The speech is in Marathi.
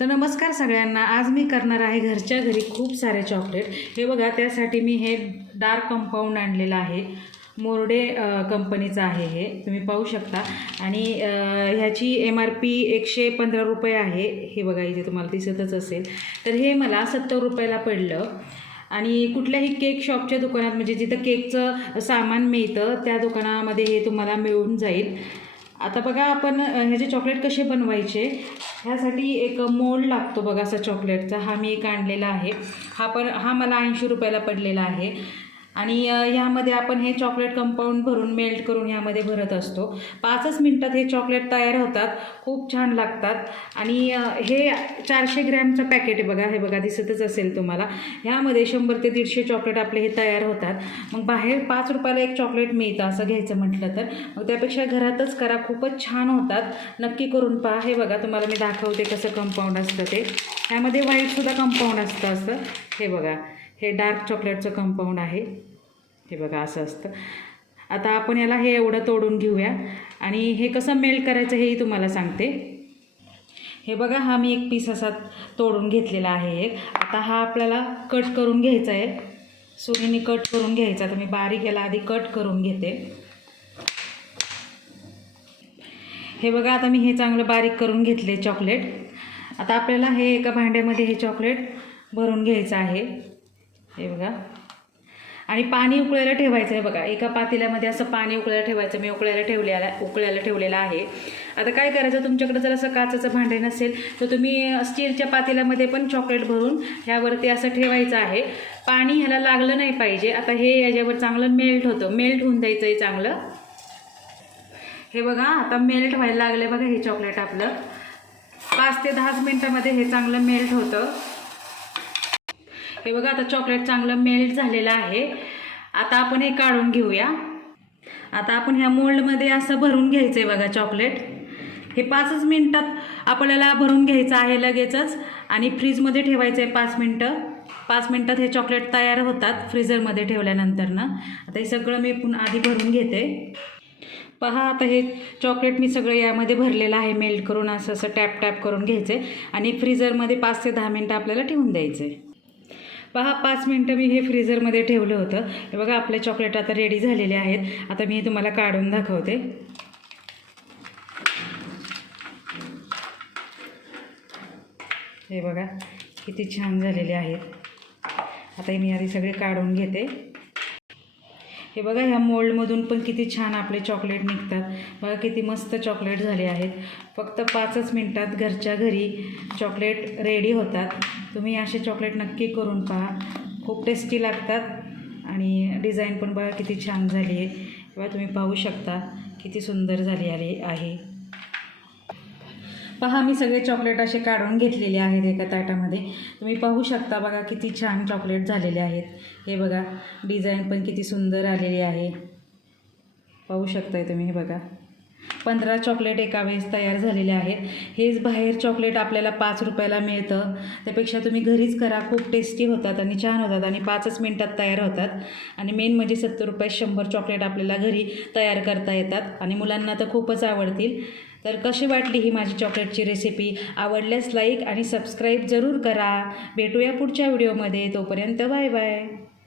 तर नमस्कार सगळ्यांना. आज मी करणार आहे घरच्या घरी खूप सारे चॉकलेट हे बघा त्यासाठी मी हे डार्क कंपाऊंड आणलेलं आहे. मोर्डे कंपनीचं आहे हे. तुम्ही पाहू शकता. आणि ह्याची एम आर पी एकशे पंधरा रुपये आहे. हे बघा इथे तुम्हाला दिसतच असेल. तर हे मला सत्तर रुपयाला पडलं. आणि कुठल्याही केक शॉपच्या दुकानात म्हणजे जिथं केकचं सामान मिळतं त्या दुकानामध्ये हे तुम्हाला मिळून जाईल. आता बघा आपण ह्याचे चॉकलेट कसे बनवायचे? ह्यासाठी एक मोल्ड लागतो बघा असा चॉकलेटचा. हा मी एक आणलेला आहे. हा पण हा मला ऐंशी रुपयाला पडलेला आहे. आणि ह्यामध्ये आपण हे चॉकलेट कंपाऊंड भरून मेल्ट करून ह्यामध्ये भरत असतो. पाचच मिनटात हे चॉकलेट तयार होतात खूप छान लागतात. आणि हे चारशे ग्रॅमचं पॅकेट आहे बघा हे बघा दिसतच असेल तुम्हाला. ह्यामध्ये शंभर ते दीडशे चॉकलेट आपले हे तयार होतात. मग बाहेर पाच रुपयाला एक चॉकलेट मिळतं असं घ्यायचं म्हटलं तर. मग त्यापेक्षा घरातच करा खूपच छान होतात. नक्की करून पहा. हे बघा तुम्हाला मी दाखवते कसं कंपाऊंड असतं ते. ह्यामध्ये व्हाईटसुद्धा कंपाऊंड असतं असं. हे बघा. हे डार्क चॉकलेटचं कंपाऊंड आहे. हे बघा असं असतं. आता आपण याला हे एवढं तोडून घेऊया. आणि हे कसं मेल्ट करायचं हेही तुम्हाला सांगते. हे बघा हा मी एक पीस असा तोडून घेतलेला आहे एक आता हा आपल्याला कट करून घ्यायचा आहे. सुरीने कट करून घ्यायचा. तर मी बारीक याला आधी कट करून घेते. हे बघा आता मी हे चांगलं बारीक करून घेतले चॉकलेट. आता आपल्याला हे एका भांड्यामध्ये हे चॉकलेट भरून घ्यायचं आहे. हे बघा. आणि पाणी उकळायला ठेवायचं आहे बघा. एका पातेल्यामध्ये असं पाणी उकळायला ठेवायचं. मी उकळायला ठेवलेला उकळायला ठेवलेलं आहे. आता काय करायचं? तुमच्याकडे जर असं काचाचं भांडे नसेल तर तुम्ही स्टीलच्या पातेल्यामध्ये पण चॉकलेट भरून ह्यावरती असं ठेवायचं आहे. पाणी ह्याला लागलं नाही पाहिजे. आता हे याच्यावर चांगलं मेल्ट होतं. मेल्ट होऊन द्यायचं आहे चांगलं. हे बघा आता मेल्ट व्हायला लागलं बघा हे चॉकलेट आपलं. पाच ते दहाच मिनटामध्ये हे चांगलं मेल्ट होतं. हे बघा आता चॉकलेट चांगलं मेल्ट झालेलं आहे. आता आपण हे काढून घेऊया. आता आपण ह्या मोल्डमध्ये असं भरून घ्यायचं आहे बघा चॉकलेट हे पाचच मिनटात आपल्याला भरून घ्यायचं आहे लगेचच. आणि फ्रीजमध्ये ठेवायचं आहे पाच मिनटं. पाच मिनटात हे चॉकलेट तयार होतात फ्रीझरमध्ये ठेवल्यानंतरनं. आता हे सगळं मी पुन्हा आधी भरून घेते. पहा आता हे चॉकलेट मी सगळं यामध्ये भरलेलं आहे. मेल्ट करून असं असं टॅप टॅप करून घ्यायचं आहे आणि फ्रीजरमध्ये पाच ते दहा मिनटं आपल्याला ठेवून द्यायचं आहे पहा पाच मिनटं मी हे फ्रीझरमध्ये ठेवलं होतं. हे बघा आपले चॉकलेट आता रेडी झालेले आहेत. आता मी हे तुम्हाला काढून दाखवते. हे बघा किती छान झालेले आहेत. आता मी आधी सगळे काढून घेते. हे बघा ह्या मोल्डमधून पण किती छान आपले चॉकलेट निघतात. बघा किती मस्त चॉकलेट झाले आहेत. फक्त पाचच मिनटात घरच्या घरी चॉकलेट रेडी होतात. तुम्ही असे चॉकलेट नक्की करून पहा. खूप टेस्टी लागतात आणि डिझाईन पण बघा किती छान झाली आहे. किंवा तुम्ही पाहू शकता किती सुंदर झाली आली आहे. पहा मी सगळे चॉकलेट असे काढून घेतलेले आहेत एका ताटामध्ये. तुम्ही पाहू शकता बघा किती छान चॉकलेट झालेले आहेत. हे बघा डिझाईन पण किती सुंदर आलेली आहे. पाहू शकताय तुम्ही हे बघा. पंधरा चॉकलेट एका वेळेस तयार झालेले आहेत. हेच बाहेर चॉकलेट आपल्याला पाच रुपयाला मिळतं. त्यापेक्षा तुम्ही घरीच करा. खूप टेस्टी होतात आणि छान होतात आणि पाचच मिनटात तयार होतात. आणि मेन म्हणजे सत्तर रुपये शंभर चॉकलेट आपल्याला घरी तयार करता येतात आणि मुलांना तर खूपच आवडतील. तर कशी वाटली ही माझी चॉकलेटची रेसिपी? आवडल्यास लाईक आणि सबस्क्राईब जरूर करा. भेटूया पुढच्या व्हिडिओमध्ये. तोपर्यंत बाय बाय.